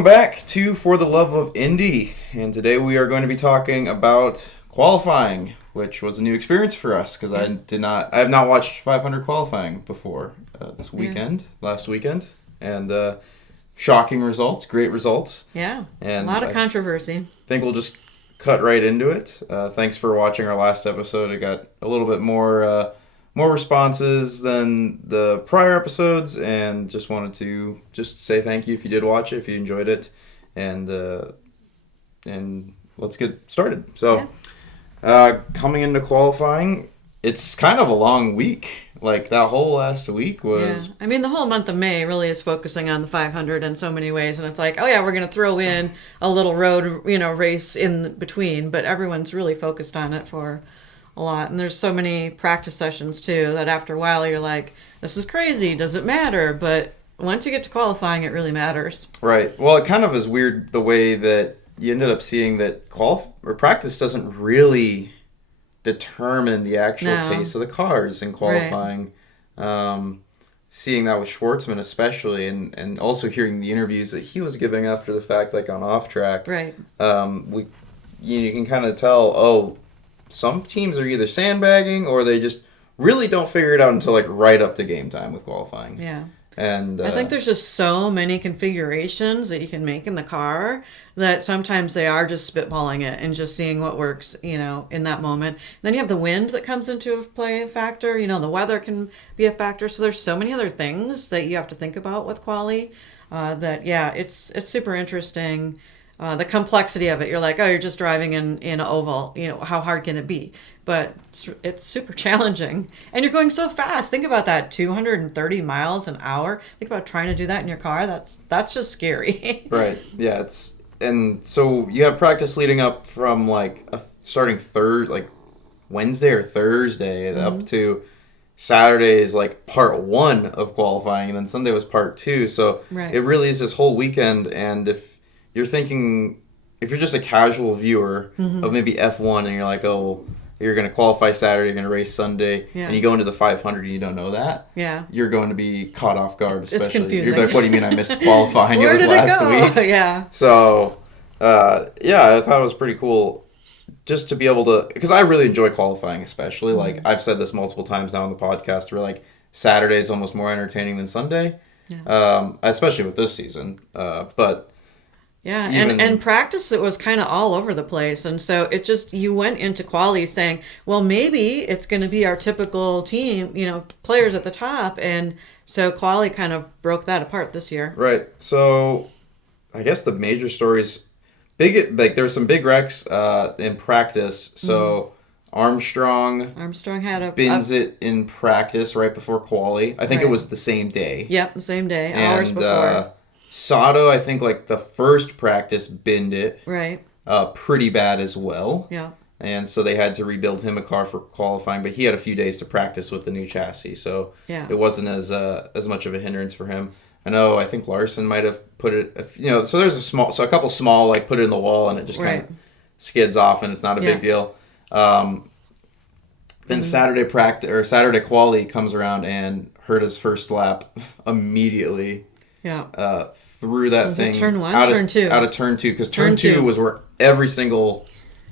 Welcome back to For the Love of Indy, and today we are going to be talking about qualifying, which was a new experience for us because I have not watched 500 qualifying before last weekend, and shocking results, great results. Yeah, and a lot of controversy. I think we'll just cut right into it. Thanks for watching our last episode. It got a little bit more responses than the prior episodes, and just wanted to say thank you if you did watch it, if you enjoyed it, and let's get started. So, coming into qualifying, it's kind of a long week. Like, that whole last week was... Yeah. I mean, the whole month of May really is focusing on the 500 in so many ways, and it's like, oh yeah, we're going to throw in a little road, race in between, but everyone's really focused on it for a lot. And there's so many practice sessions too that after a while you're like, this is crazy, does it matter? But once you get to qualifying, it really matters. Right. Well, it kind of is weird the way that you ended up seeing that practice doesn't really determine the actual pace of the cars in qualifying. Right. Seeing that with Schwartzman especially, and also hearing the interviews that he was giving after the fact, like on off track. Right. You can kind of tell, some teams are either sandbagging or they just really don't figure it out until like right up to game time with qualifying. Yeah. And I think there's just so many configurations that you can make in the car that sometimes they are just spitballing it and just seeing what works, in that moment. Then you have the wind that comes into play a factor. The weather can be a factor. So there's so many other things that you have to think about with quali it's super interesting. The complexity of it. You're like, you're just driving in an oval. How hard can it be? But it's super challenging. And you're going so fast. Think about that, 230 miles an hour. Think about trying to do that in your car. That's just scary. Right. Yeah. And so you have practice leading up from starting Wednesday or Thursday up to Saturday is like part one of qualifying, and then Sunday was part two. So It really is this whole weekend. And if you're just a casual viewer of maybe F1 and you're like, you're going to qualify Saturday, you're going to race Sunday, and you go into the 500 and you don't know that, you're going to be caught off guard, especially. It's confusing. You're like, what do you mean I missed qualifying? It was last week. Yeah. So, I thought it was pretty cool just to be able to, because I really enjoy qualifying, especially. Like, I've said this multiple times now on the podcast, where like Saturday is almost more entertaining than Sunday, especially with this season. Yeah, and practice, it was kind of all over the place. And so you went into quali saying, well, maybe it's going to be our typical team, players at the top. And so quali kind of broke that apart this year. Right. So I guess the major stories, there's some big wrecks in practice. So Armstrong had bins it in practice right before quali. I think it was the same day. Yep, the same day, hours before. Sato, I think, the first practice binned it. Right. Pretty bad as well. Yeah. And so they had to rebuild him a car for qualifying, but he had a few days to practice with the new chassis, so it wasn't as much of a hindrance for him. I think Larson might have put it, so there's a couple small, put it in the wall and it just kind of skids off and it's not a big deal. Then Saturday quali comes around and hurt his first lap immediately. Yeah. Through that thing. Turn one, turn two. Out of turn two, because turn two was where every single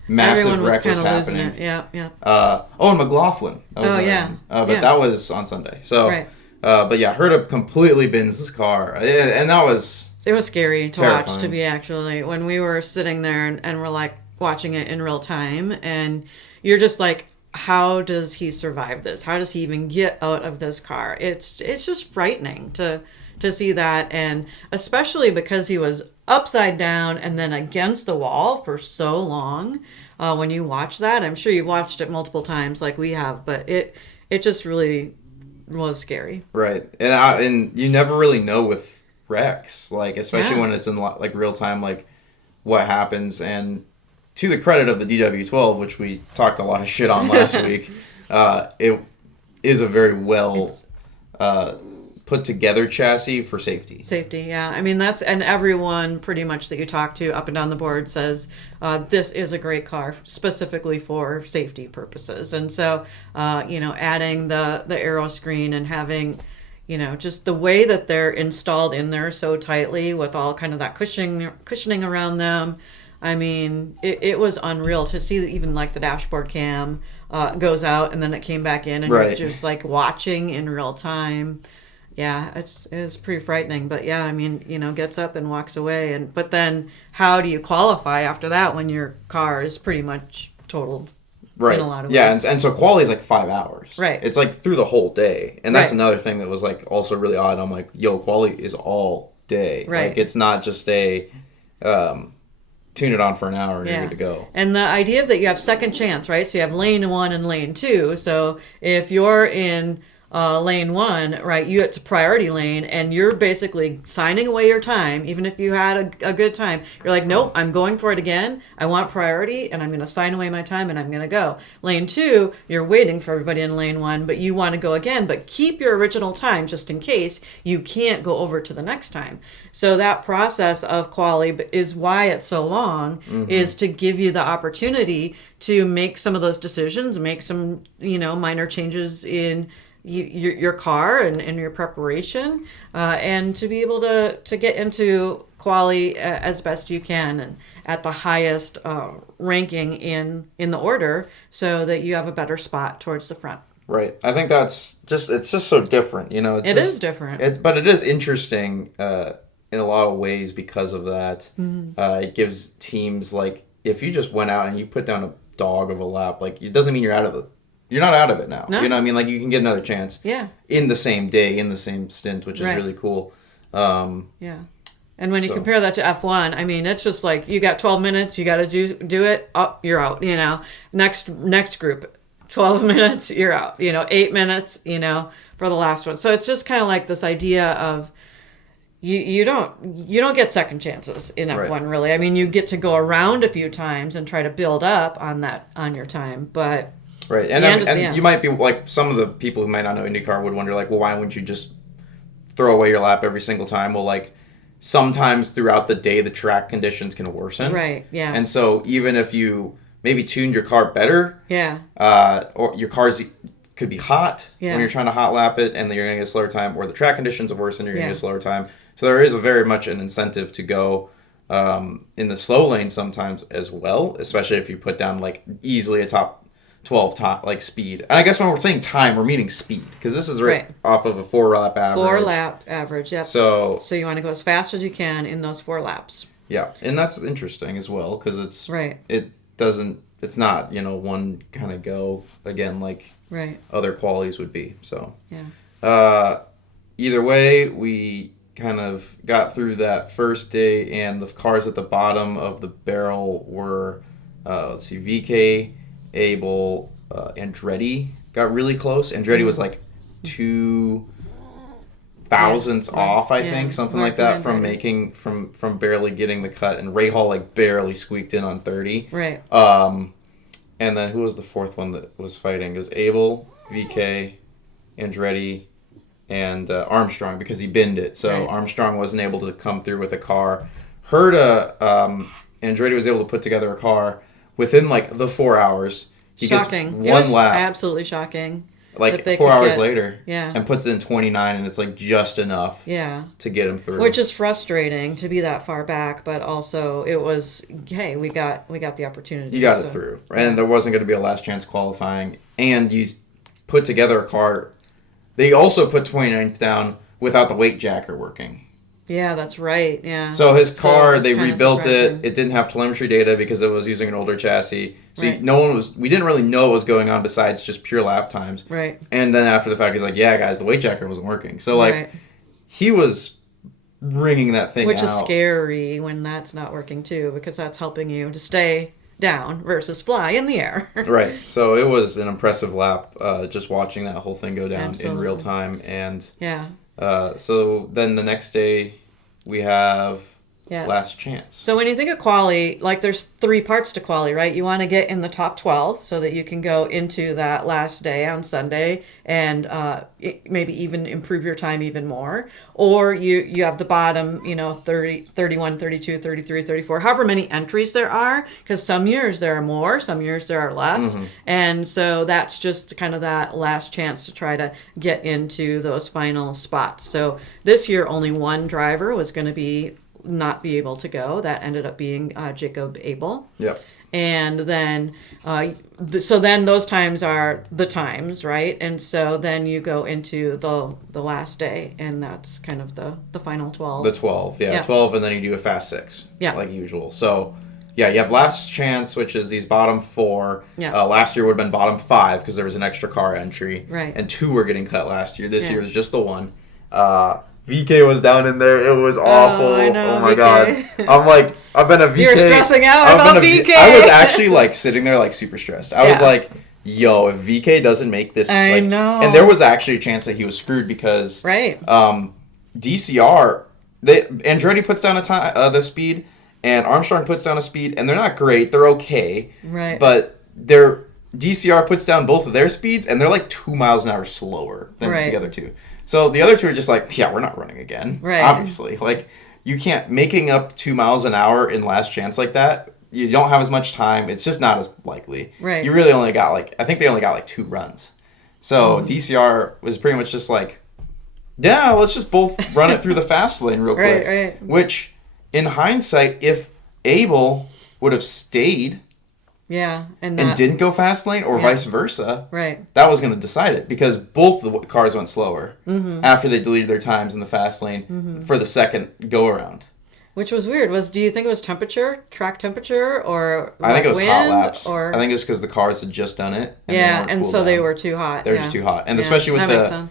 massive wreck was happening. Yeah. And McLaughlin. That was on Sunday. So, Herta completely bins this car, and that was... It was scary to terrifying. Watch, to be actually, when we were sitting there and we're watching it in real time, and you're just like, how does he survive this? How does he even get out of this car? It's just frightening to see that, and especially because he was upside down and then against the wall for so long. When you watch that, I'm sure you've watched it multiple times like we have, but it just really was scary. Right. And you never really know with wrecks, especially when it's in real time, what happens. And to the credit of the DW12, which we talked a lot of shit on last week, it is a very well put together chassis for safety. Safety, yeah. I mean, and everyone pretty much that you talk to up and down the board says this is a great car specifically for safety purposes. And so, adding the aero screen and having, just the way that they're installed in there so tightly with all kind of that cushioning around them. I mean, it was unreal to see that even like the dashboard cam goes out and then it came back in and you're just like watching in real time. Yeah, it's pretty frightening, but yeah, I mean, gets up and walks away, but then how do you qualify after that when your car is pretty much totaled? Right. In a lot of yeah, ways. And so quali is like 5 hours. Right. It's like through the whole day, and that's another thing that was like also really odd. I'm like, yo, quali is all day. Right. Like it's not just a tune it on for an hour and you're good to go. And the idea that you have second chance, right? So you have lane 1 and lane 2. So if you're in lane 1, right, it's a priority lane, and you're basically signing away your time. Even if you had a good time, you're like, nope, I'm going for it again. I want priority, and I'm going to sign away my time, and I'm going to go. Lane 2, you're waiting for everybody in lane 1, but you want to go again, but keep your original time just in case you can't go over to the next time. So that process of quali is why it's so long, is to give you the opportunity to make some of those decisions, make some, minor changes in your car and your preparation, and to be able to get into quali as best you can and at the highest ranking in the order, so that you have a better spot towards the front. Right. I think it's just so different, It is different. But it is interesting in a lot of ways because of that. It gives teams, like, if you just went out and you put down a dog of a lap, like, it doesn't mean you're not out of it now. No. You know what I mean? Like, you can get another chance. Yeah. In the same day, in the same stint, which is really cool. Yeah. And when you compare that to F1, I mean, it's just like, you got 12 minutes, you got to do it, you're out, Next group, 12 minutes, you're out, 8 minutes, for the last one. So it's just kind of like this idea of, you don't get second chances in F1, really. I mean, you get to go around a few times and try to build up on your time, but... Right, and you might be like, some of the people who might not know IndyCar would wonder, like, well, why wouldn't you just throw away your lap every single time? Well, like, sometimes throughout the day the track conditions can worsen. Right, yeah. And so even if you maybe tuned your car better, or your car's could be hot when you're trying to hot lap it, and then you're going to get a slower time, or the track conditions have worsened, you're going to get a slower time. So there is very much an incentive to go in the slow lane sometimes as well, especially if you put down like easily a top 12 like speed. And I guess when we're saying time, we're meaning speed, because this is right off of a 4-lap average. 4-lap average, yep. So you want to go as fast as you can in those 4 laps. Yeah, and that's interesting as well, because it's not, one kind of go again like other qualities would be. So either way, we kind of got through that first day, and the cars at the bottom of the barrel were VK, Abel, Andretti got really close. Andretti was like 2 thousandths off, I think, something like that, from making from barely getting the cut, and Ray Hall like barely squeaked in on 30. Right. And then who was the fourth one that was fighting? It was Abel, VK, Andretti, and Armstrong, because he binned it. So Armstrong wasn't able to come through with a car. Andretti was able to put together a car within like the 4 hours. He shocking. Gets one lap. Absolutely shocking. Like 4 hours later. Yeah. And puts it in 29, and it's like just enough to get him through. Which is frustrating to be that far back, but also it was, hey, we got the opportunity. You got it through. And there wasn't going to be a last chance qualifying. And you put together a car. They also put 29th down without the weight jacker working. Yeah, that's right. Yeah. So his car, they rebuilt it. It didn't have telemetry data because it was using an older chassis. So we didn't really know what was going on besides just pure lap times. Right. And then after the fact, he's like, yeah, guys, the weight jacker wasn't working. So, like, he was wringing that thing out. Which is scary when that's not working, too, because that's helping you to stay down versus fly in the air. Right. So it was an impressive lap, just watching that whole thing go down in real time. And so then the next day we have Yes. last chance. So when you think of quali, like there's 3 parts to quali, right? You want to get in the top 12 so that you can go into that last day on Sunday and maybe even improve your time even more. Or you have the bottom, 30, 31, 32, 33, 34, however many entries there are, because some years there are more, some years there are less. And so that's just kind of that last chance to try to get into those final spots. So this year only one driver was going to not be able to go. That ended up being Jacob Abel. Yep. And then, so then those times are the times, right? And so then you go into the last day, and that's kind of the final 12. The 12, yeah. 12, and then you do a fast 6, like usual. So, yeah, you have last chance, which is these bottom 4. Yeah. Last year would have been bottom 5 because there was an extra car entry. Right. And 2 were getting cut last year. This year is just the 1. VK was down in there. It was awful. I know, oh my VK. God. I'm like, I've been a VK. You're stressing out about VK. I was actually like sitting there like super stressed. I was like, yo, if VK doesn't make this. I know. And there was actually a chance that he was screwed because DCR, Andretti puts down the speed, and Armstrong puts down a speed, and they're not great. They're okay. Right. But DCR puts down both of their speeds, and they're like 2 miles an hour slower than the other two. So the other two are just like, yeah, we're not running again. Right. Obviously. Like, you can't, making up 2 miles an hour in last chance like that, you don't have as much time. It's just not as likely. Right. You really only got I think they only got 2 runs. So DCR was pretty much just like, yeah, let's just both run it through the fast lane real quick. Right. Which, in hindsight, if Abel would have stayed and didn't go fast lane or vice versa, that was going to decide it because both the cars went slower after they deleted their times in the fast lane for the second go-around. Which was weird. Do you think it was track temperature, or I think it was wind, hot laps. Or I think it was because the cars had just done it. And so they were too hot. They were just too hot. And especially with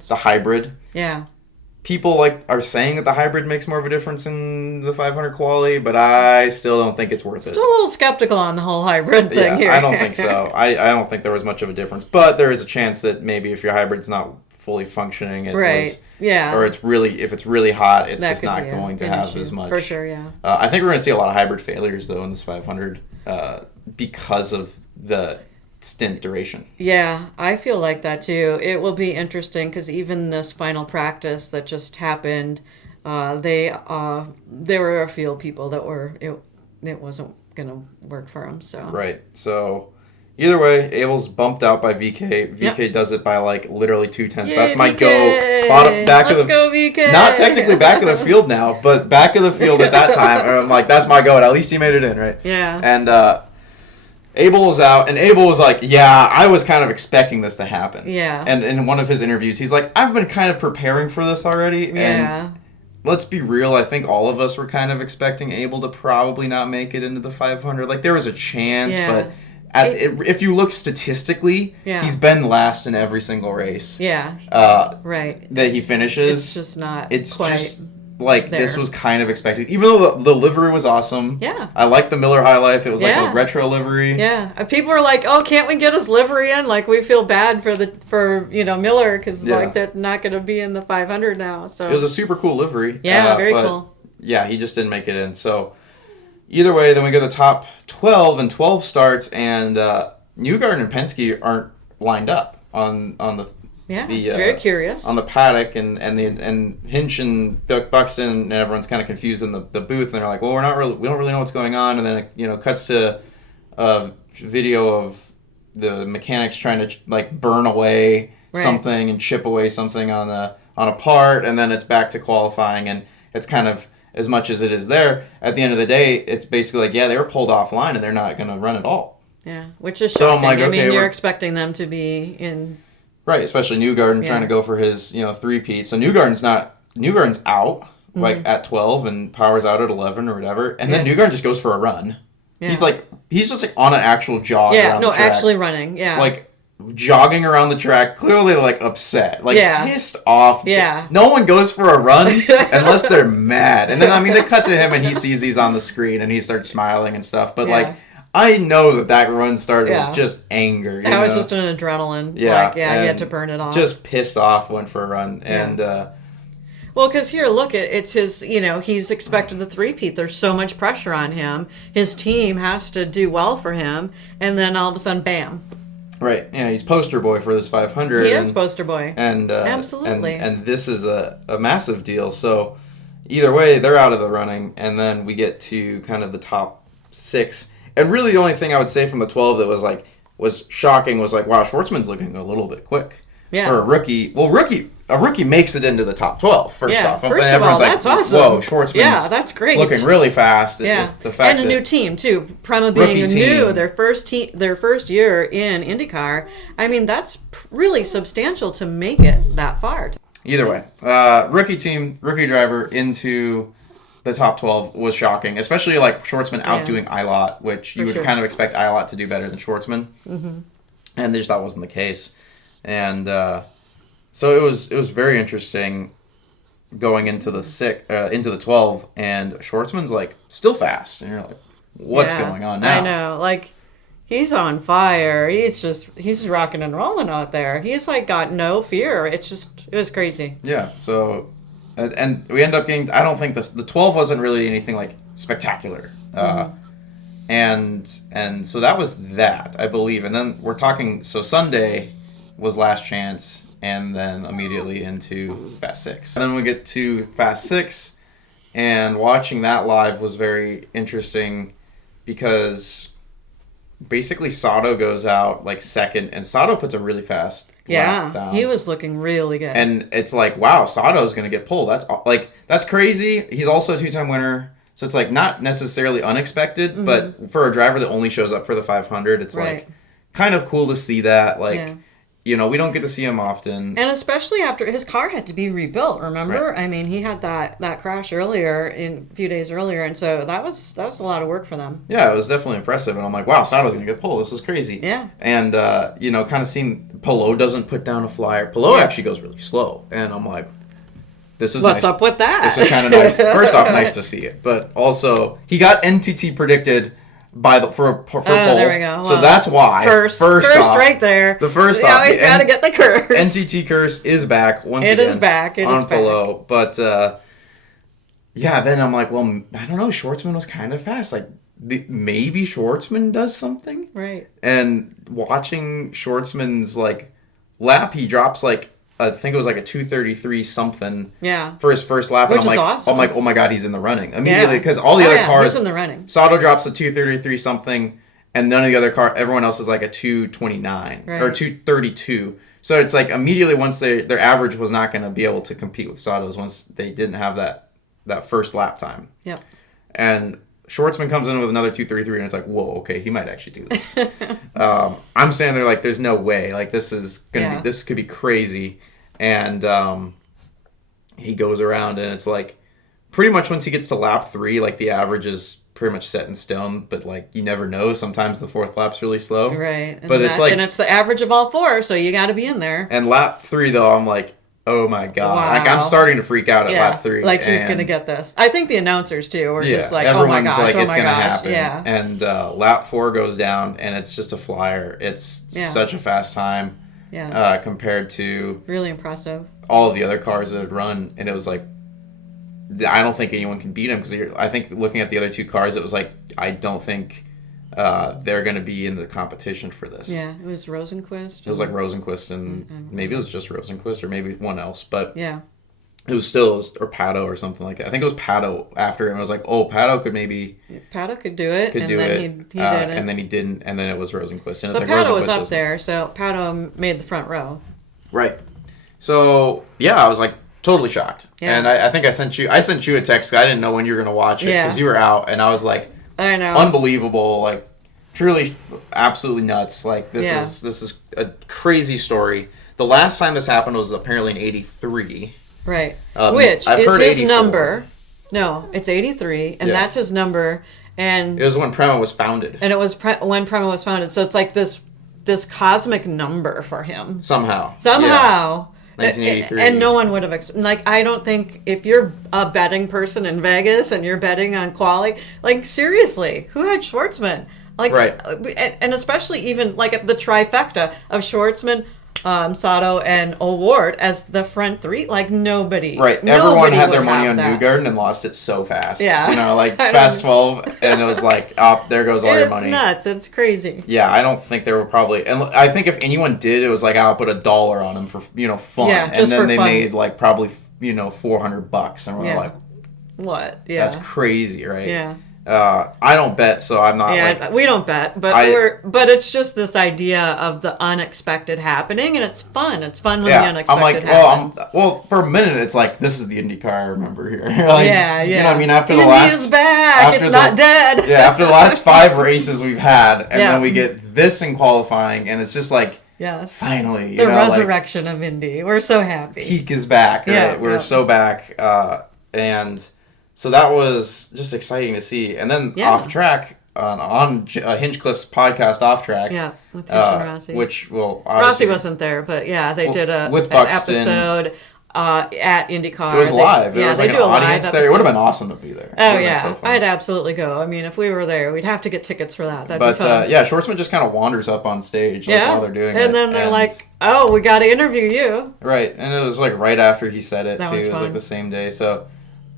the hybrid. Yeah. People are saying that the hybrid makes more of a difference in the 500 quality, but I still don't think it's worth it. Still a little skeptical on the whole hybrid thing here. I don't think so. I don't think there was much of a difference, but there is a chance that maybe if your hybrid's not fully functioning, or if it's really hot, it's just not going to have as much. For sure, yeah. I think we're going to see a lot of hybrid failures though in this 500 because of the stint duration. Yeah, I feel like that too. It will be interesting because even this final practice that just happened, there were a few people that it wasn't going to work for them. So right. So either way, Abel's bumped out by VK. VK does it by literally 0.2. That's my VK. Go. Let's go VK. Not technically back of the field now, but back of the field at that time. I'm like, that's my go. At least he made it in, right? Yeah. And Abel was out, and Abel was like, yeah, I was kind of expecting this to happen. Yeah. And in one of his interviews, he's like, I've been kind of preparing for this already. Yeah. And let's be real, I think all of us were kind of expecting Abel to probably not make it into the 500. There was a chance, but if you look statistically, he's been last in every single race. Yeah. Right. That he finishes. It's just not just there. This was kind of expected. Even though the livery was awesome. Yeah. I liked the Miller High Life. It was a retro livery. Yeah. People are like, oh, can't we get his livery in? We feel bad for Miller because they're not going to be in the 500 now. So it was a super cool livery. Yeah, very cool. Yeah, he just didn't make it in. So either way, then we go to the top 12, and 12 starts, and Newgarden and Penske aren't lined up on the. Yeah, it's very curious. On the paddock, and Hinch and Buxton and everyone's kind of confused in the booth, and they're like, well, we don't really know what's going on, and then it cuts to a video of the mechanics trying to burn away something and chip away something on a part, and then it's back to qualifying, and it's kind of, as much as it is there, at the end of the day, it's basically they were pulled offline and they're not going to run at all. Yeah, which is shocking. So I'm like, you're expecting them to be in. Right, especially Newgarden trying to go for his, three-peat. So Newgarden's out, at 12 and Power's out at 11 or whatever. And then Newgarden just goes for a run. Yeah. He's just on an actual jog around the track. Actually running, yeah. Jogging around the track, clearly upset. Pissed off. Yeah. No one goes for a run unless they're mad. And then, they cut to him and he sees these on the screen and he starts smiling and stuff. But, I know that run started with just anger. That was just an adrenaline. Yeah. He had to burn it off. Just pissed off, went for a run. And, Well, because here, look, it's his, he's expected to three-peat. There's so much pressure on him. His team has to do well for him. And then all of a sudden, bam. Right. Yeah, he's poster boy for this 500. He is poster boy. And absolutely. And this is a massive deal. So either way, they're out of the running. And then we get to kind of the top 6. And really the only thing I would say from the 12 that was shocking was wow, Schwartzman's looking a little bit quick. Yeah. For a rookie. Well, a rookie makes it into the top 12, first off. First of all, that's awesome. Whoa, Schwartzman's that's great. Looking really fast. Yeah. The fact and a new team, too. Prema being their first year in IndyCar. I mean, that's really substantial to make it that far. Either way, rookie driver into the top 12 was shocking, especially Schwartzman outdoing Eilert, which you would kind of expect Eilert to do better than Schwartzman. Mm-hmm. And just that wasn't the case. And so it was very interesting going into the 12, and Schwartzman's still fast, and you're like, what's going on now? I know, he's on fire. He's rocking and rolling out there. He's got no fear. It was crazy. Yeah. So, and we end up getting. I don't think the 12 wasn't really anything spectacular. And so that was that, I believe. And then we're talking. So Sunday was last chance, and then immediately into Fast 6. And then we get to Fast 6, and watching that live was very interesting because basically Sato goes out second, and Sato puts a really fast lap down. He was looking really good. And it's wow, Sato's going to get pulled. That's crazy. He's also a 2-time winner. So it's not necessarily unexpected, but for a driver that only shows up for the 500, it's kind of cool to see that. We don't get to see him often. And especially after his car had to be rebuilt, remember? Right. I mean, he had that crash a few days earlier, and so that was a lot of work for them. Yeah, it was definitely impressive, and I'm wow, Sato's going to get pulled. This is crazy. Yeah. And, kind of seeing Pelot doesn't put down a flyer. Pelot actually goes really slow, and I'm this is What's nice. up with that? This is kind of nice. First off, nice to see it, but also he got NTT predicted for pole. There we go. So that's why. First off, right there. The first you off, always got to get the curse. NTT curse is back once again. It is back. On Pelot, but then I'm well, I don't know. Schwartzman was kind of fast. Maybe Schwartzman does something. Right. And watching Schwartzman's lap, he drops I think it was a 2:33 something. Yeah. For his first lap, which and is awesome. I'm oh my god, he's in the running immediately because all the other cars. He's in the running. Sato drops a 2:33 something, and none of the other everyone else is a 2:29 or 2:32. So it's immediately once their average was not going to be able to compete with Sato's once they didn't have that first lap time. Yep. And Schwartzman comes in with another 2:33, and it's whoa, okay, he might actually do this. I'm standing there there's no way. This is gonna be, this could be crazy. And he goes around, and it's pretty much once he gets to lap 3, the average is pretty much set in stone. But you never know. Sometimes the fourth lap's really slow. Right. But and it's the average of all 4, so you got to be in there. And lap 3 though, I'm oh my god! Wow. I'm starting to freak out at lap 3. He's gonna get this. I think the announcers too were just everyone's oh my gosh, it's gonna happen. Yeah. And lap 4 goes down, and it's just a flyer. It's such a fast time. Yeah. Compared to really impressive. All of the other cars that had run, and it was I don't think anyone can beat him because I think looking at the other 2 cars, it was I don't think they're going to be in the competition for this. Yeah, it was Rosenquist. It was Rosenquist, and maybe it was just Rosenquist or maybe one else, but yeah, it was still or Pato or something like that. I think it was Pato after, and I was Pato could maybe Pato could do it, he didn't, and then he didn't, and then it was Rosenquist, and it's but Pato Rosenquist was up there, so Pato made the front row. Right. So I was totally shocked, and I think I sent you a text. 'Cause I didn't know when you were gonna watch it because you were out, and I was I know, unbelievable, truly, absolutely nuts. This is a crazy story. The last time this happened was apparently in '83. Right. Which I've is his 84. number. No, it's 83, and that's his number. And it was when Prema was founded. And it was when Prema was founded. So it's this cosmic number for him. Somehow. Yeah. 1983. And no one would have I don't think if you're a betting person in Vegas and you're betting on quali, seriously, who had Schwartzman? Right. And especially even at the trifecta of Schwartzman, Sato, and O'Ward as the front three. Like nobody. Right. Everyone Nobody had their would money have on that. Newgarden and lost it so fast. Yeah. You know, like I fast don't- 12, and it was like, oh, there goes all your money. It's nuts. It's crazy. Yeah, I don't think they were probably, and I think if anyone did, it was like, I'll put $1 on them for, fun. Yeah, and just then for they fun. made like probably, $400, and we're Yeah. like, What? Yeah. that's crazy, right? Yeah. I don't bet, so I'm not Yeah, like, we don't bet, but but it's just this idea of the unexpected happening, and it's fun. It's fun when the I'm unexpected like, happens. well, for a minute, it's like, this is the IndyCar I remember here. Like, Yeah, yeah. You know what I mean? After the Indy last, is back. It's not dead. Yeah, after the last 5 races we've had, and Yeah. then we get this in qualifying, and it's just like, Yes. finally, The resurrection of Indy. We're so happy. Peak is back, right? Yeah, We're yeah. so back, and so that was just exciting to see. And then Off Track on Hinchcliffe's podcast, Off Track, Yeah, with Hinch and Rossi. which will Rossi obviously wasn't there, but yeah, they did with an Buxton. episode at IndyCar. It was live. They, There was like they an do a live audience there. It episode. would have been awesome to be there. Oh It would've been yeah, so fun. I'd absolutely go. I mean, if we were there, we'd have to get tickets for that. That'd But be fun. Schwartzman just kind of wanders up on stage like, while they're doing it. and then they're like, "Oh, we got to interview you." Right, and it was like right after he said it That too. was It was like fun. the same day. So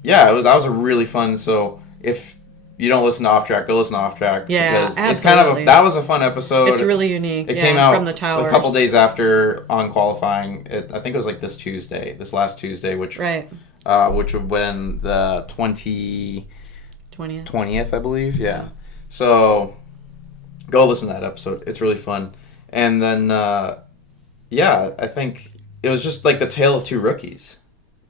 yeah, that was a really fun. So if you don't listen to Off Track, go listen to Off Track. Yeah, because it's kind of absolutely. that was a fun episode. It's really unique. It yeah, came out from the towers. a couple days after on qualifying. I think it was like this last Tuesday, which Right. which would win the 20th, 20th. I believe. Yeah. So go listen to that episode. It's really fun. And then I think it was just like the tale of two rookies.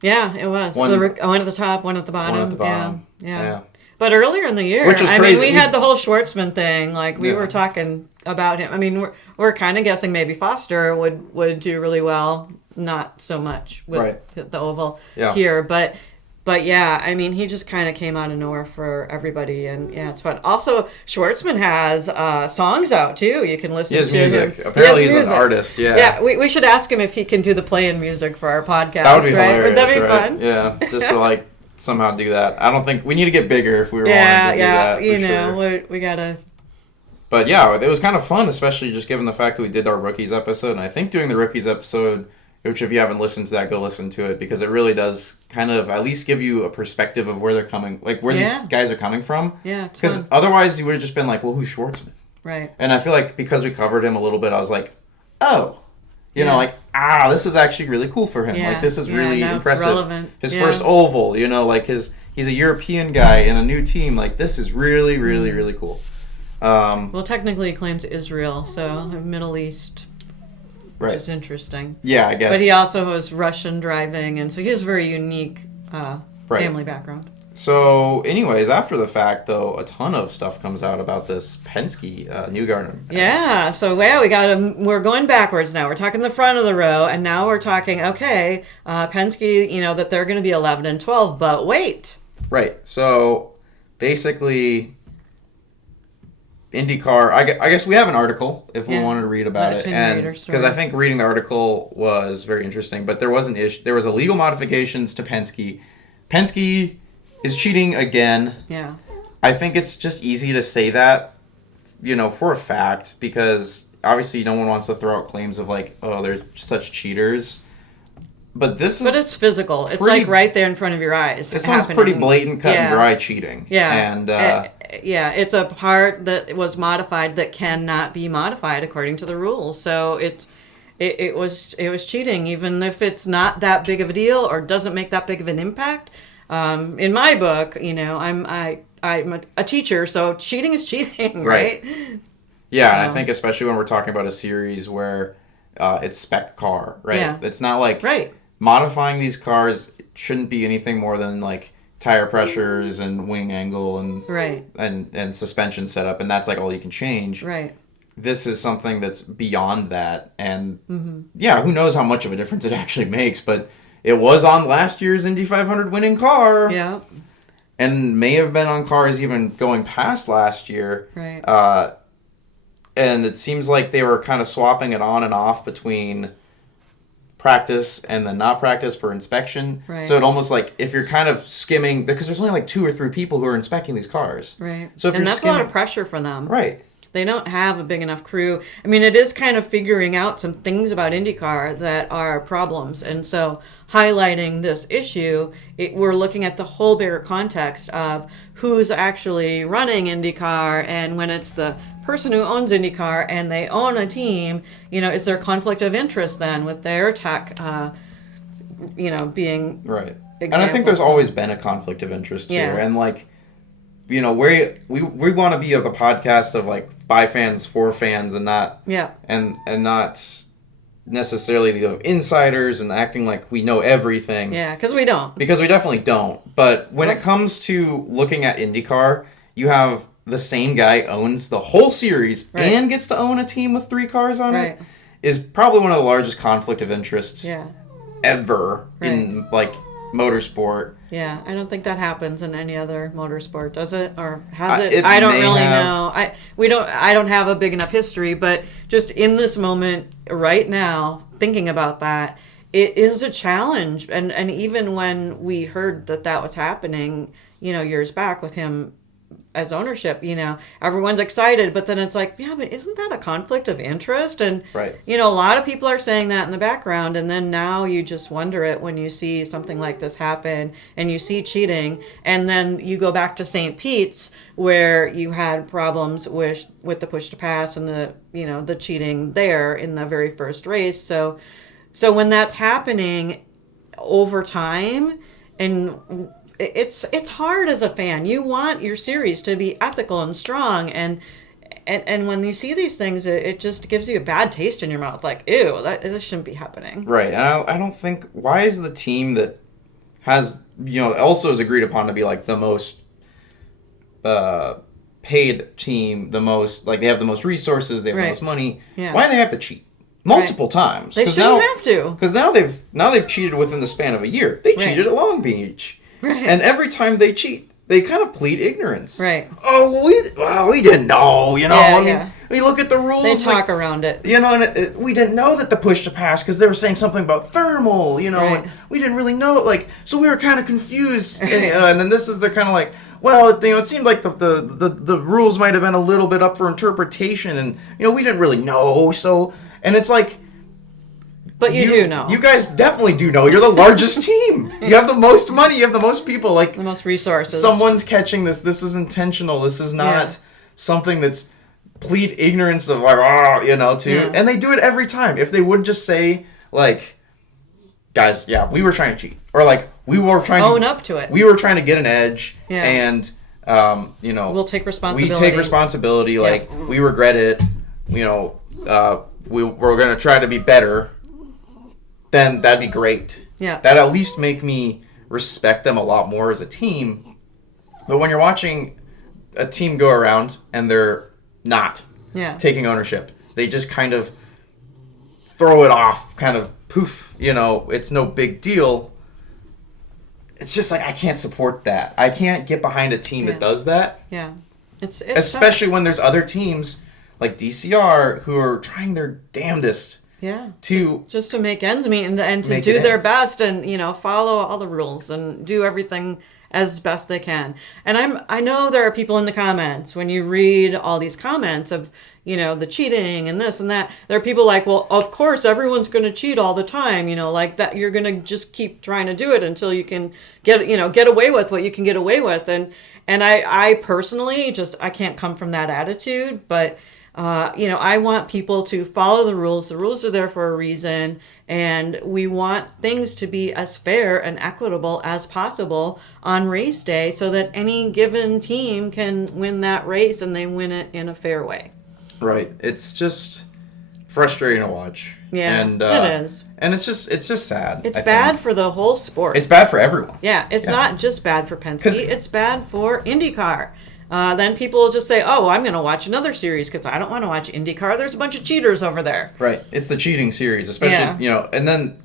Yeah, it was. One One at the top, one at the bottom. One at the bottom. Yeah. But earlier in the year, Which was I crazy. mean, we had the whole Schwartzman thing. Like we Yeah. were talking about him. I mean, we're kind of guessing maybe Foster would do really well. Not so much with Right. the oval Yeah. here, but yeah, I mean, he just kind of came out of nowhere for everybody, and yeah, it's fun. Also, Schwartzman has songs out too. You can listen He has to music. him. Apparently, He has he's an music. artist. Yeah. Yeah, we should ask him if he can do the playing music for our podcast. That would be right? hilarious. Would that be right? fun? Yeah, just to like somehow do that. I don't think we need to get bigger if we were Yeah, wanting to do that. For you know, sure. we gotta. But yeah, it was kind of fun, especially just given the fact that we did our rookies episode. And I think doing the rookies episode, which if you haven't listened to that, go listen to it because it really does kind of at least give you a perspective of where they're coming, like where these guys are coming from. Yeah, it's Because fun. otherwise you would have just been like, well, who's Schwartzman? Right. And I feel like because we covered him a little bit, I was like, oh. You know, Yeah. like, this is actually really cool for him. Yeah, Like, this is yeah, really now it's impressive. relevant. His Yeah. first oval, like he's a European guy in a new team. Like, this is really, really, really cool. Well, technically, he claims Israel, so Middle East, which Right. is interesting. Yeah, I guess. But he also was Russian driving, and so he has a very unique Right. family background. So, anyways, after the fact, though, a ton of stuff comes out about this Penske Newgarden. Yeah, so we're going backwards now. We're talking the front of the row, and now we're talking, okay, Penske, that they're going to be 11 and 12, but wait. Right. So, basically, IndyCar. I guess we have an article if we Yeah. wanted to read about Let it, a and reader because story. I think reading the article was very interesting. But there was an issue. There was illegal modifications to Penske. Penske is cheating again. Yeah. I think it's just easy to say that, for a fact, because obviously no one wants to throw out claims of like, oh, they're such cheaters. But this is. But it's physical. It's pretty- like right there in front of your eyes. This one's happening. pretty blatant, cut Yeah. and dry cheating. Yeah. And yeah, it's a part that was modified that cannot be modified according to the rules. So it was cheating, even if it's not that big of a deal or doesn't make that big of an impact. In my book, I'm a teacher, so cheating is cheating, right? yeah, and I think especially when we're talking about a series where it's spec car, right? Yeah. It's not like Right. modifying these cars shouldn't be anything more than like tire pressures and wing angle and Right. and suspension setup, and that's like all you can change. Right. This is something that's beyond that, and yeah, who knows how much of a difference it actually makes, but it was on last year's Indy 500 winning car, Yeah. and may have been on cars even going past last year. Right. And it seems like they were kind of swapping it on and off between practice and then not practice for inspection. Right. So it almost like if you're kind of skimming, because there's only like 2 or 3 people who are inspecting these cars. Right. So if and you're that's a lot skimming, of pressure for them. right. they don't have a big enough crew. I mean, it is kind of figuring out some things about IndyCar that are problems. And so highlighting this issue, we're looking at the whole bigger context of who's actually running IndyCar, and when it's the person who owns IndyCar and they own a team, is there conflict of interest then with their tech, being right. And I think there's always been a conflict of interest here, and we want to be of the podcast of like by fans for fans, and not and not necessarily the insiders and acting like we know everything. Yeah, because we don't. Because we definitely don't. But when it comes to looking at IndyCar, you have the same guy owns the whole series and gets to own a team with 3 cars on it. Is probably one of the largest conflict of interests ever in like motorsport. Yeah, I don't think that happens in any other motorsport, does it? Or has it? I don't really know. I don't have a big enough history, but just in this moment right now, thinking about that, it is a challenge. And even when we heard that was happening, years back with him as ownership, everyone's excited, but then it's like, yeah, but isn't that a conflict of interest? And a lot of people are saying that in the background, and then now you just wonder it when you see something like this happen and you see cheating, and then you go back to St. Pete's where you had problems with the push to pass and the cheating there in the very first race. So when that's happening over time, and it's hard as a fan. You want your series to be ethical and strong, and when you see these things, it just gives you a bad taste in your mouth. Like, ew, this shouldn't be happening. Right, and I don't think, why is the team that has, also is agreed upon to be like the most paid team, the most, like they have the most resources, they have the most money. Yeah. Why do they have to cheat? Multiple times. They shouldn't have to. Because now they've cheated within the span of a year. They cheated at Long Beach. Right. And every time they cheat, they kind of plead ignorance. Right. Oh, we didn't know, we look at the rules. They talk around it. And we didn't know that the push to pass, because they were saying something about thermal, and we didn't really know, so we were kind of confused. And then they're kind of like, well, it seemed like the rules might have been a little bit up for interpretation, and, we didn't really know, so, and it's like, but you do know. You guys definitely do know. You're the largest team. You have the most money. You have the most people. Like the most resources. Someone's catching this. This is intentional. This is not something that's plead ignorance of and they do it every time. If they would just say like, guys, we were trying to cheat, or like we were trying to own up to it. We were trying to get an edge, and we'll take responsibility. We take responsibility. Like we regret it. We're gonna try to be better. Then that'd be great. Yeah. That'd at least make me respect them a lot more as a team. But when you're watching a team go around and they're not taking ownership, they just kind of throw it off, kind of poof, it's no big deal. It's just like, I can't support that. I can't get behind a team that does that. Yeah. It's especially when there's other teams like DCR who are trying their damnedest. Yeah, just to make ends meet and to do their best and follow all the rules and do everything as best they can. And I know there are people in the comments, when you read all these comments of the cheating and this and that, there are people like, well, of course everyone's going to cheat all the time, like that you're going to just keep trying to do it until you can get away with what you can get away with. And I personally I can't come from that attitude, but I want people to follow the rules. The rules are there for a reason, and we want things to be as fair and equitable as possible on race day so that any given team can win that race and they win it in a fair way. Right. It's just frustrating to watch. Yeah, and, it is. And it's just sad. It's bad for the whole sport. It's bad for everyone. Yeah, it's not just bad for Penske. It's bad for IndyCar. Then people will just say, oh, I'm going to watch another series because I don't want to watch IndyCar. There's a bunch of cheaters over there. Right. It's the cheating series, especially, and then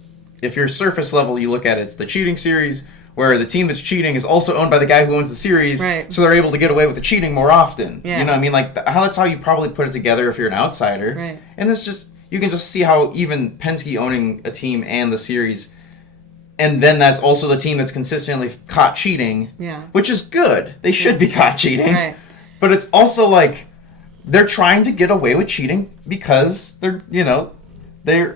if you're surface level, you look at it, it's the cheating series where the team that's cheating is also owned by the guy who owns the series. Right. So they're able to get away with the cheating more often. Yeah. You know what I mean? Like, that's how you probably put it together if you're an outsider. Right. And you can just see how even Penske owning a team and the series, and then that's also the team that's consistently caught cheating, which is good. They should be caught cheating. Right. But it's also like, they're trying to get away with cheating because their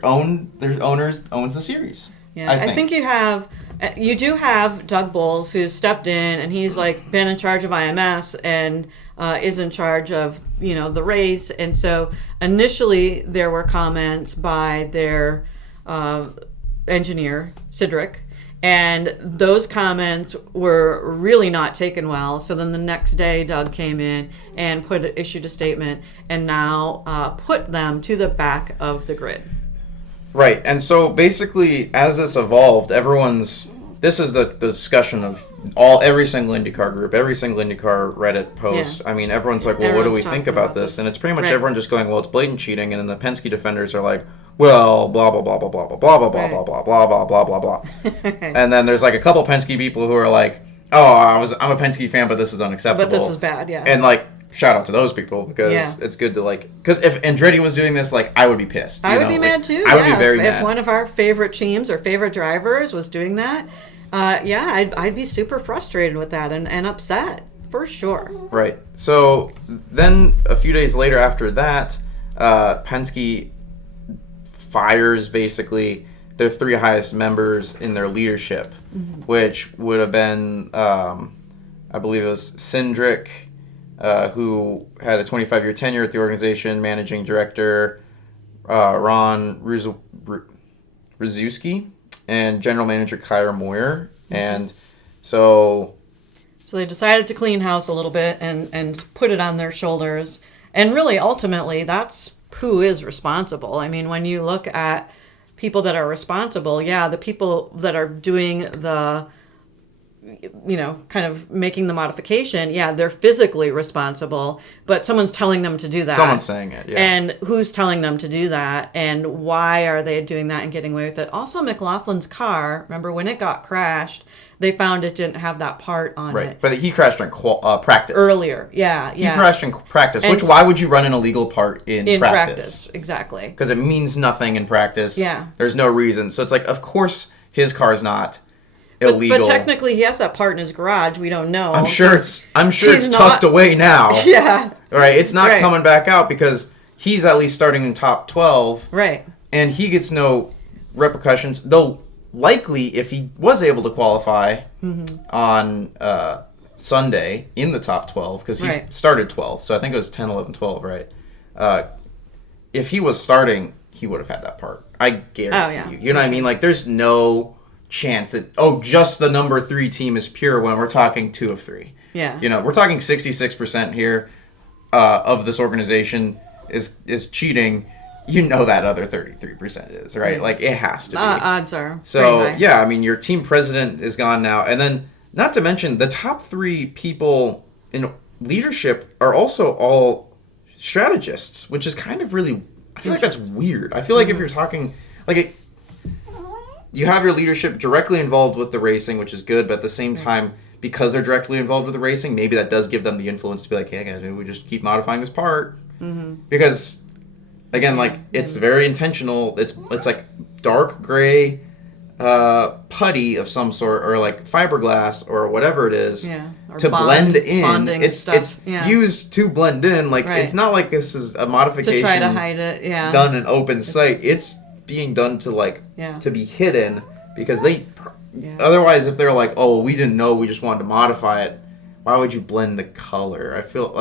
owners owns the series. Yeah, I think you do have Doug Bowles, who's stepped in, and he's like been in charge of IMS and is in charge of the race. And so initially there were comments by their engineer Cedric, and those comments were really not taken well. So then the next day Doug came in and issued a statement, and now put them to the back of the grid. Right, and so basically, as this evolved, this is the discussion of every single IndyCar group, every single IndyCar Reddit post. Yeah. I mean, everyone's like, well, what do we think about this? And it's pretty much everyone just going, well, it's blatant cheating, and then the Penske defenders are like, well, blah, blah, blah, blah, blah, blah, blah, blah, blah, blah, blah, blah, blah, blah, blah. And then there's like a couple Penske people who are like, oh, I'm a Penske fan, but this is unacceptable. But this is bad, yeah. And like, shout out to those people, because it's good to because if Andretti was doing this, I would be pissed. I would be mad too. I would be very mad. If one of our favorite teams or favorite drivers was doing that, I'd be super frustrated with that and upset for sure. Right. So then a few days later after that, Penske fires basically their 3 highest members in their leadership, which would have been, I believe it was Cindric, who had a 25-year tenure at the organization, managing director Ron Rzuski, and general manager Kyra Moyer. And so they decided to clean house a little bit and put it on their shoulders. And really, ultimately, that's who is responsible. I mean, when you look at people that are responsible, the people that are doing the kind of making the modification, they're physically responsible, but someone's telling them to do that. Someone's saying it, yeah. And who's telling them to do that, and why are they doing that and getting away with it? Also, McLaughlin's car, remember when it got crashed, they found it didn't have that part on it. Right, but he crashed during practice. Earlier, yeah. He crashed in practice, why would you run an illegal part in practice? Exactly. Because it means nothing in practice. Yeah. There's no reason. So it's like, of course his car's not illegal. But technically, he has that part in his garage. We don't know. I'm sure it's tucked away now. Yeah. Right. It's not coming back out because he's at least starting in top 12. Right. And he gets no repercussions. Though likely, if he was able to qualify on Sunday in the top 12, because he started 12, so I think it was 10, 11, 12, right? If he was starting, he would have had that part. I guarantee you. You know what I mean? There's no chance that just the number 3 team is pure when we're talking 2 of 3. Yeah. We're talking 66% here of this organization is cheating. That other 33% is, right? It has to be. Odds are. So I mean, your team president is gone now, and then not to mention the top 3 people in leadership are also all strategists, which is kind of really. I feel like that's weird. I feel like if you're talking you have your leadership directly involved with the racing, which is good, but at the same time, because they're directly involved with the racing, maybe that does give them the influence to be like, hey guys, maybe we just keep modifying this part. Because, again, it's very intentional. It's like dark gray putty of some sort, or fiberglass or whatever it is, to blend in. It's used to blend in. It's not like this is a modification to try to hide it. Done in open sight. It's being done to to be hidden, because they otherwise, if they're like, oh, we didn't know, we just wanted to modify it, why would you blend the color? I feel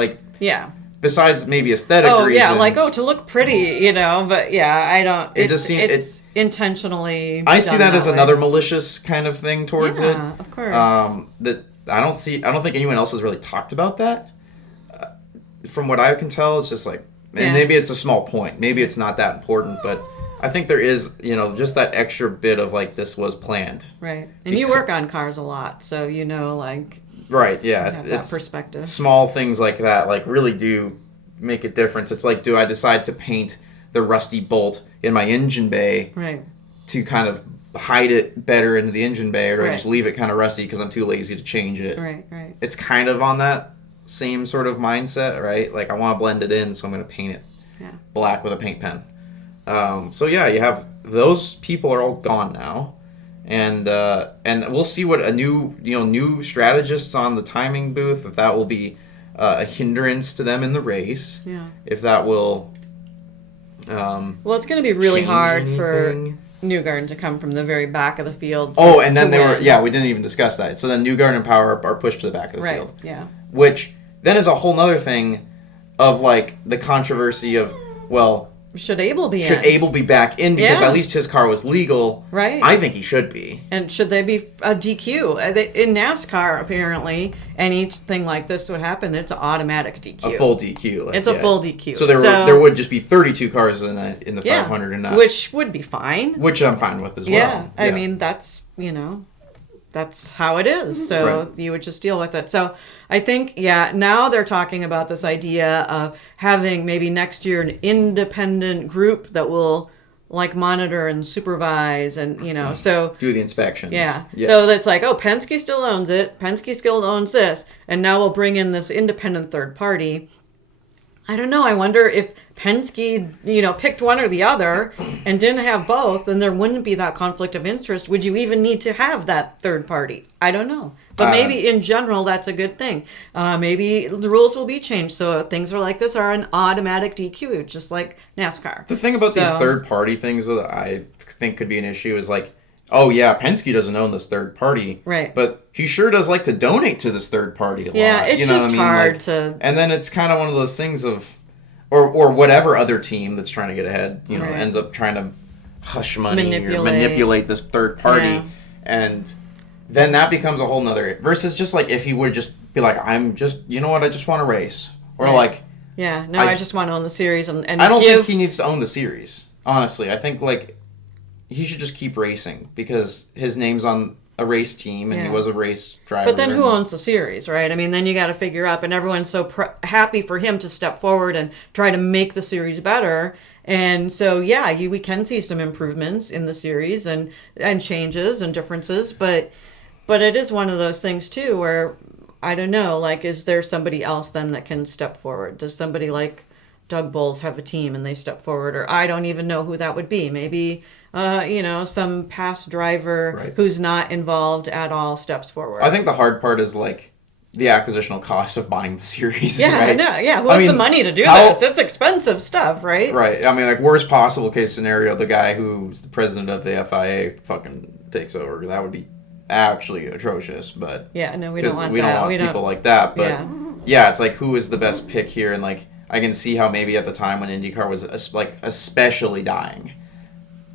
besides maybe aesthetic reasons, to look pretty, but I don't. It just seems it's intentionally. I see that as another malicious kind of thing towards it. Of course. That I don't think anyone else has really talked about that. From what I can tell, it's just and maybe it's a small point, maybe it's not that important, but I think there is, just that extra bit of this was planned. Right. And you work on cars a lot, so right, yeah. Have that perspective. Small things like that really do make a difference. It's do I decide to paint the rusty bolt in my engine bay to kind of hide it better into the engine bay, or do I just leave it kind of rusty because I'm too lazy to change it? Right. It's kind of on that same sort of mindset, right? I want to blend it in, so I'm going to paint it black with a paint pen. You have those people are all gone now, and we'll see what a new strategists on the timing booth, if that will be a hindrance to them in the race. Yeah. If that will. Well, it's going to be really change hard anything. for Newgarden to come from the very back of the field. Oh, and then to win. we didn't even discuss that. So then Newgarden and Power are pushed to the back of the Right. field. Yeah. Which then is a whole nother thing of like the controversy of, well, Should Abel be should in? Abel be back in because Yeah. at least his car was legal. Right. I think he should be. And should they be a DQ? In NASCAR, apparently, anything like this would happen, it's an automatic DQ. A full DQ. Like, It's a full DQ. So there would just be 32 cars in the 500 and not. Which would be fine. Which I'm fine with as well. Yeah. I mean, that's, that's how it is. So Right. you would just deal with it. So I think, now they're talking about this idea of having maybe next year an independent group that will like monitor and supervise and, so. Do the inspections. Yeah. So that's like, Penske still owns it. Penske still owns this. And now we'll bring in this independent third party. I don't know. I wonder if Penske, picked one or the other and didn't have both, then there wouldn't be that conflict of interest. Would you even need to have that third party? I don't know. But maybe in general, that's a good thing. Maybe the rules will be changed. So things are like this are an automatic DQ, just like NASCAR. The thing about these third party things that I think could be an issue is like, oh yeah, Penske doesn't own this third party. Right. But he sure does like to donate to this third party a lot. Yeah, it's just hard to. And then it's kind of one of those things of, or whatever other team that's trying to get ahead, Right. ends up trying to hush money or Manipulate. manipulate this third party. Yeah. And then that becomes a whole nother, versus just like if he would just be like, I'm just, I just want to race. Or Right. like, Yeah, no, I just want to own the series and I don't give. think he needs to own the series. Honestly, I think like he should just keep racing because his name's on a race team and he Yeah. was a race driver. But then who owns the series, right? I mean, then you got to figure out, and everyone's so happy for him to step forward and try to make the series better. And so, we can see some improvements in the series and changes and differences, but it is one of those things too where I don't know, like, is there somebody else then that can step forward? Does somebody like Doug Bowles have a team and they step forward? Or I don't even know who that would be. Maybe, some past driver Right. who's not involved at all steps forward. I think the hard part is like the acquisitional cost of buying the series. Yeah, right? I know. Yeah, who has the money to do this? It's expensive stuff, right? Right. I mean, like, worst possible case scenario, the guy who's the president of the FIA fucking takes over. That would be actually atrocious, but Yeah, no, we don't want we that. don't want people like that. But Yeah. yeah, it's like, who is the best pick here? And like, I can see how maybe at the time when IndyCar was especially dying,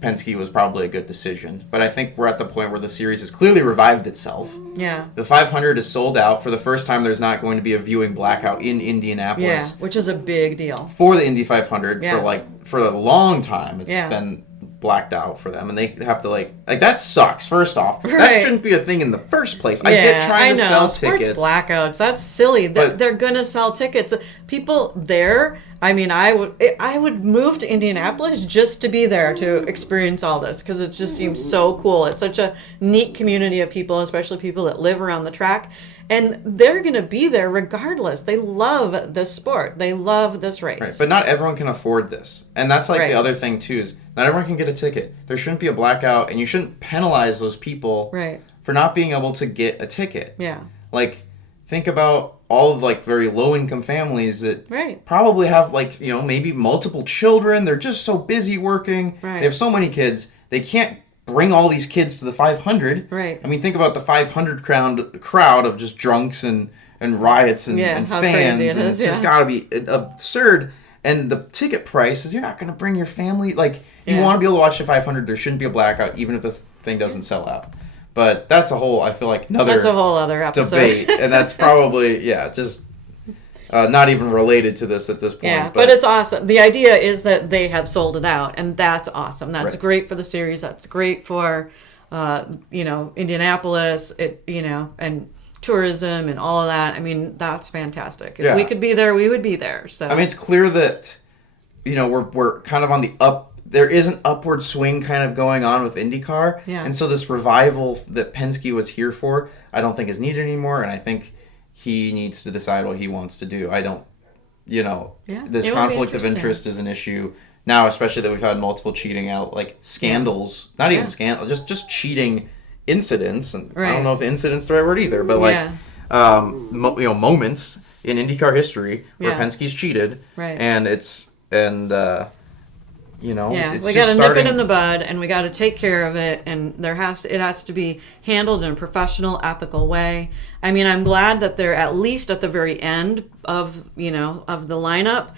Penske was probably a good decision. But I think we're at the point where the series has clearly revived itself. Yeah. The 500 is sold out. For the first time, there's not going to be a viewing blackout in Yeah, Indianapolis which is a big deal. for the Indy 500 Yeah. for a long time. It's Yeah. been blacked out for them, and they have to like that sucks. First off, that Right. shouldn't be a thing in the first place. I get trying to sell Sports tickets. blackouts. That's silly. But- They're gonna sell tickets. People there. I mean, I would move to Indianapolis just to be there to experience all this because it just seems so cool. It's such a neat community of people, especially people that live around the track. And they're going to be there regardless. They love this sport. They love this race. Right, but not everyone can afford this, and that's like Right. the other thing too is not everyone can get a ticket. There shouldn't be a blackout, and you shouldn't penalize those people Right. for not being able to get a ticket. Yeah. Like, think about all of like very low income families that Right. probably have like, maybe multiple children. They're just so busy working. Right. They have so many kids. They can't bring all these kids to the 500. Right. I mean, think about the 500 crowd of just drunks and riots and, Yeah, and how fans. crazy it and is, it's just yeah. got to be absurd. And the ticket price is you're not going to bring your family. Like, you Yeah. want to be able to watch the 500. There shouldn't be a blackout, even if the thing doesn't sell out. But that's a whole, I feel like, another That's a whole other episode. debate. And that's probably, just not even related to this at this point. Yeah, but it's awesome. The idea is that they have sold it out, and that's awesome. That's Right. great for the series. That's great for, Indianapolis. And tourism and all of that. I mean, that's fantastic. If Yeah. we could be there, we would be there. So I mean, it's clear that, we're kind of on the up. There is an upward swing kind of going on with IndyCar. Yeah. And so this revival that Penske was here for, I don't think is needed anymore. And I think he needs to decide what he wants to do. I don't, this it will be conflict of interesting. interest is an issue now, especially that we've had multiple cheating out, like scandals, not even scandal, just cheating incidents. And I Right. don't know if incident's the right word either, but like, Yeah. moments in IndyCar history where Yeah. Penske's cheated, Right. and it's you know, Yeah, it's we just got to nip it starting. in the bud, and we got to take care of it, and it has to be handled in a professional, ethical way. I mean, I'm glad that they're at least at the very end of of the lineup,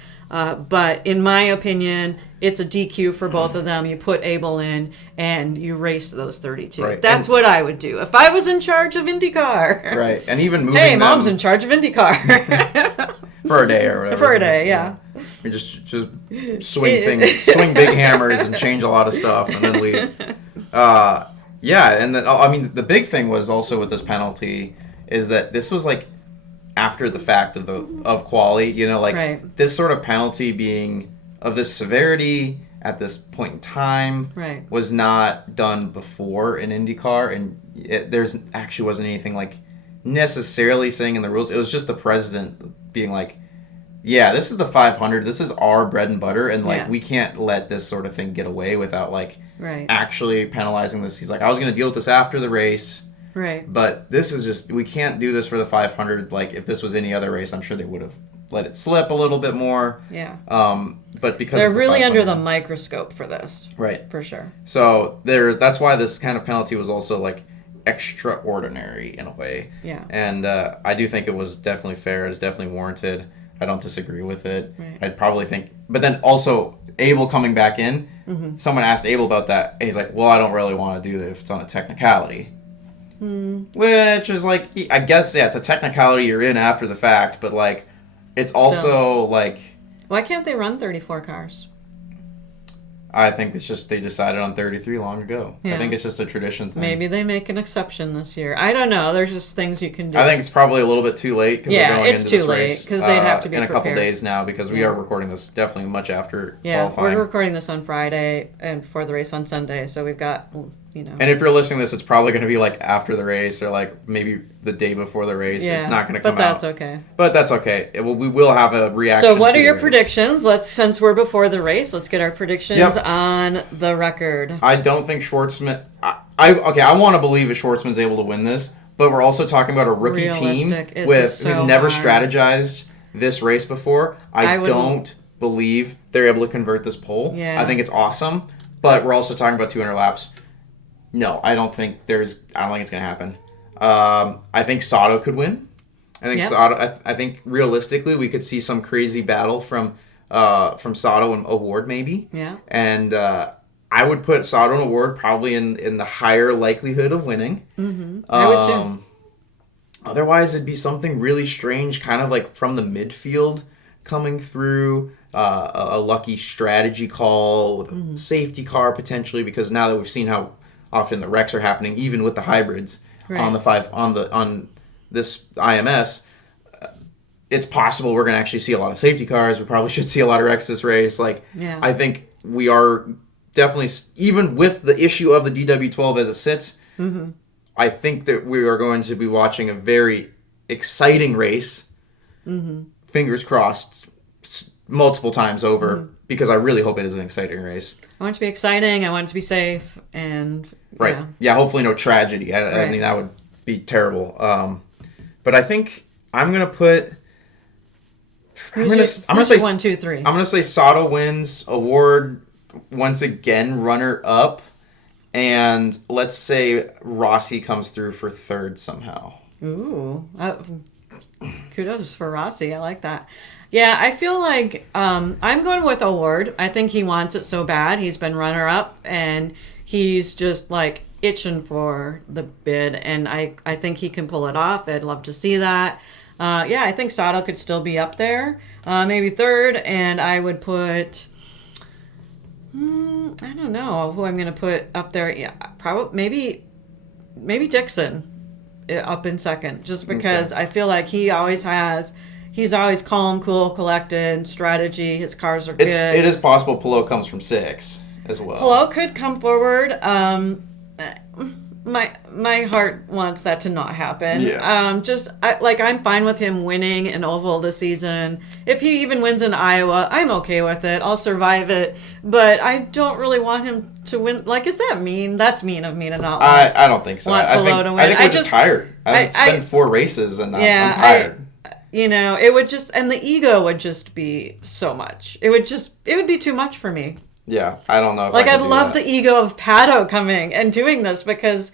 but in my opinion, it's a DQ for both of them. You put Abel in, and you race those 32. Right. That's And- what I would do if I was in charge of IndyCar. Right, and even moving Hey, them mom's in charge of IndyCar. for a day or whatever. For a day, yeah. We just swing big hammers and change a lot of stuff and then leave. Yeah, and then I mean the big thing was also with this penalty is that this was like after the fact of quali, like Right. this sort of penalty being of this severity at this point in time Right. was not done before in IndyCar, and there's actually wasn't anything like necessarily saying in the rules. It was just the president being like, yeah, this is the 500. This is our bread and butter, and like Yeah. we can't let this sort of thing get away without like Right. actually penalizing this. He's like, I was going to deal with this after the race, Right. but this is just we can't do this for the 500. Like if this was any other race, I'm sure they would have let it slip a little bit more. Yeah. But because They're it's the really under 500. the microscope for this. Right. For sure. So that's why this kind of penalty was also like extraordinary in a way. Yeah. And I do think it was definitely fair. It's definitely warranted. I don't disagree with it. Right. I'd probably think, but then also Abel coming back in. Mm-hmm. Someone asked Abel about that, and he's like, "Well, I don't really want to do that if it's on a technicality." Which is like, I guess, yeah, it's a technicality you're in after the fact, but like, it's also like, Why can't they run 34 cars? I think it's just they decided on 33 long ago. I Yeah. think it's just a tradition thing. Maybe they make an exception this year. I don't know. There's just things you can do. I think it's probably a little bit too late because Yeah, we're going it's into too this late, race 'cause they'd have to be in a couple prepared. days now because we Yeah. are recording this definitely much after yeah, qualifying. we're recording this on Friday and before the race on Sunday, so we've got, And if you're listening to this, it's probably going to be like after the race or like maybe the day before the race. yeah, It's not going to come but that's out. okay. But that's okay. We will have a reaction. So, what to are the your race. predictions? Since we're before the race, let's get our predictions Yep. on the record. I don't think Schwartzman. I want to believe that Schwartzman's able to win this, but we're also talking about a rookie team Realistic. This with is who's so never hard. strategized this race before. I would- don't believe they're able to convert this pole. Yeah. I think it's awesome, but we're also talking about 200 laps. No, I don't think it's going to happen. I think Sato could win. I think Yep. Sato. I think realistically we could see some crazy battle from Sato and Award maybe. Yeah. And I would put Sato and Award probably in the higher likelihood of winning. Mm-hmm. I would too. Otherwise, it'd be something really strange, kind of like from the midfield coming through, a lucky strategy call with a safety car potentially. Because now that we've seen how often the wrecks are happening, even with the hybrids Right. on this IMS, it's possible we're going to actually see a lot of safety cars. We probably should see a lot of wrecks this race. Yeah. I think we are definitely, even with the issue of the DW12 as it sits, I think that we are going to be watching a very exciting race. Fingers crossed, multiple times over, because I really hope it is an exciting race. I want it to be exciting. I want it to be safe. And Right. Yeah, hopefully no tragedy. I Right. mean, that would be terrible. But I think I'm going to put... I'm gonna say 1, 2, 3. I'm gonna say Sato wins. Award once again runner up, and let's say Rossi comes through for third somehow. Ooh, kudos for Rossi. I like that. Yeah, I feel like I'm going with Award. I think he wants it so bad. He's been runner up, and he's just like itching for the bid, and I think he can pull it off. I'd love to see that. Yeah, I think Sato could still be up there, maybe third, and I would put. I don't know who I'm going to put up there. Yeah, probably maybe Dixon up in second, just because I feel like he's always calm, cool, collected, strategy. His cars are good. It is possible Pillow comes from 6 as well. Pillow could come forward. My heart wants that to not happen. Yeah. I'm fine with him winning an oval this season. If he even wins in Iowa, I'm okay with it. I'll survive it. But I don't really want him to win. Like, is that mean? That's mean of me to not want. I don't think so. want I think Pillow to win. I think we're just tired. It's been 4 races and I'm tired. it would just, and the ego would just be so much. It would be too much for me. Yeah, I don't know if Like, I I'd could do love that. the ego of Pato coming and doing this because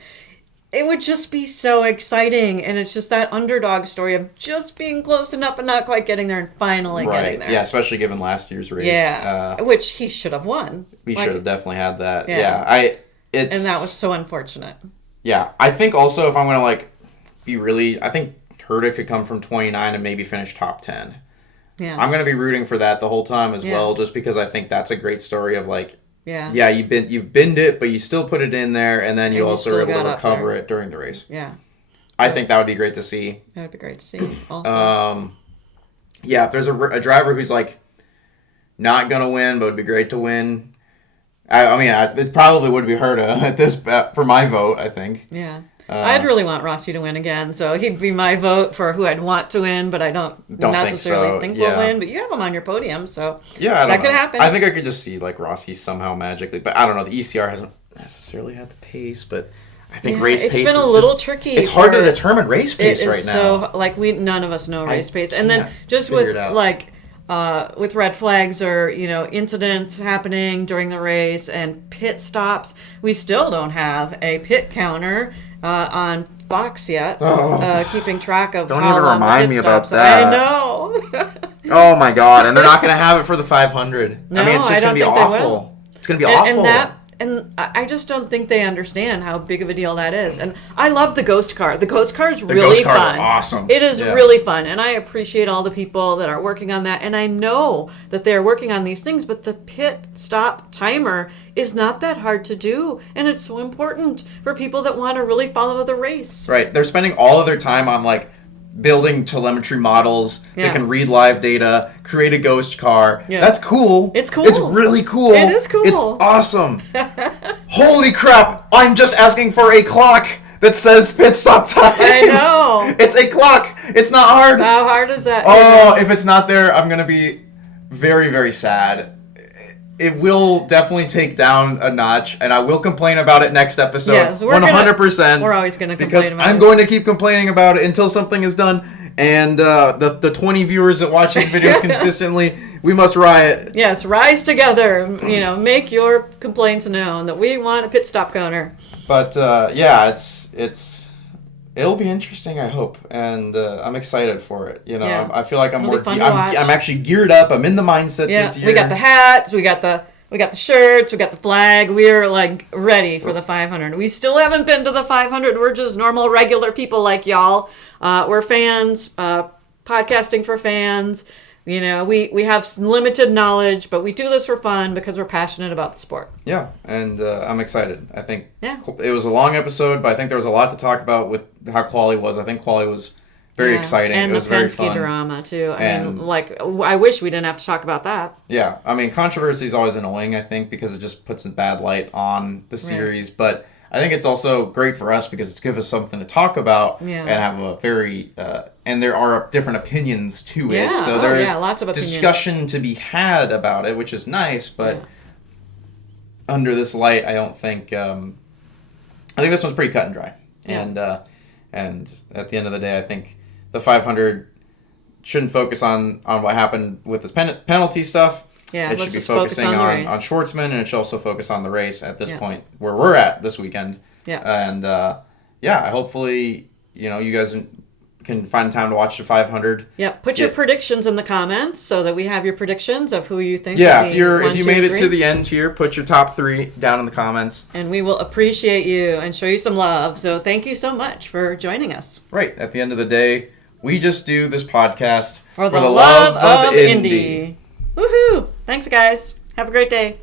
it would just be so exciting. And it's just that underdog story of just being close enough and not quite getting there and finally getting there. Yeah, especially given last year's race. Yeah, which he should have won. We should have definitely had that. Yeah. And that was so unfortunate. Yeah, I think also if I'm going to, like, be really... I think Herta could come from 29 and maybe finish top 10. Yeah. I'm going to be rooting for that the whole time as well, just because I think that's a great story of, like... Yeah. Yeah, you binned it, but you still put it in there, and then you also were able still to got up recover there. it during the race. Yeah. I think that would be great to see. That would be great to see also. Yeah, if there's a driver who's, like, not going to win, but would be great to win... it probably would be Herta at this for my vote, I think. Yeah. I'd really want Rossi to win again, so he'd be my vote for who I'd want to win, but I don't necessarily think will win. But you have him on your podium, so that could happen. I think I could just see, like, Rossi somehow magically, but I don't know. The ECR hasn't necessarily had the pace, but I think race pace is it's been a little tricky. It's hard to determine race pace right now. So, like, none of us know race pace, and then just with with red flags or incidents happening during the race and pit stops, we still don't have a pit counter on Fox yet, keeping track of don't how even long remind the pit me about stops. that. I know. Oh my god! And they're not going to have it for the 500. No, it's just going to be awful. It's going to be awful. And I just don't think they understand how big of a deal that is. And I love the ghost car. The ghost car is really fun. Are awesome. It is really fun. And I appreciate all the people that are working on that. And I know that they're working on these things, but the pit stop timer is not that hard to do. And it's so important for people that want to really follow the race. Right. They're spending all of their time on, like, building telemetry models that can read live data, create a ghost car. Yeah. That's cool. It's cool. It's really cool. It is cool. It's awesome. Holy crap! I'm just asking for a clock that says pit stop time. I know. It's a clock. It's not hard. How hard is that? Oh, if it's not there, I'm going to be very, very sad. It will definitely take down a notch, and I will complain about it next episode. Yes, 100%. We're always going to complain about it. I'm going to keep complaining about it until something is done. And the 20 viewers that watch these videos consistently, we must riot. Yes, rise together. Make your complaints known that we want a pit stop counter. But it'll be interesting, I hope, and I'm excited for it. I feel like I'm actually geared up. I'm in the mindset this year. We got the hats, we got the shirts, we got the flag. We're like ready for the 500. We still haven't been to the 500. We're just normal, regular people like y'all. We're fans, podcasting for fans. We have limited knowledge, but we do this for fun because we're passionate about the sport. Yeah, and I'm excited. I think it was a long episode, but I think there was a lot to talk about with how quali was. I think quali was very exciting. And it was the very Penske fun. drama, too. I wish we didn't have to talk about that. Yeah, controversy is always annoying, I think, because it just puts a bad light on the series, but I think it's also great for us because it gives us something to talk about and have a very and there are different opinions to it. So there's lots of opinions. Discussion to be had about it, which is nice, but under this light, I don't think I think this one's pretty cut and dry. Yeah. And at the end of the day, I think the 500 shouldn't focus on what happened with this penalty stuff. Yeah, it should be focusing on Schwartzman, and it should also focus on the race at this point where we're at this weekend. Yeah. And hopefully, you guys can find time to watch the 500. Yeah, put your predictions in the comments so that we have your predictions of who you think. Yeah, if you made it to the end here, put your top 3 down in the comments. And we will appreciate you and show you some love. So thank you so much for joining us. Right. At the end of the day, we just do this podcast for the love of Indy. Woohoo! Thanks, guys. Have a great day.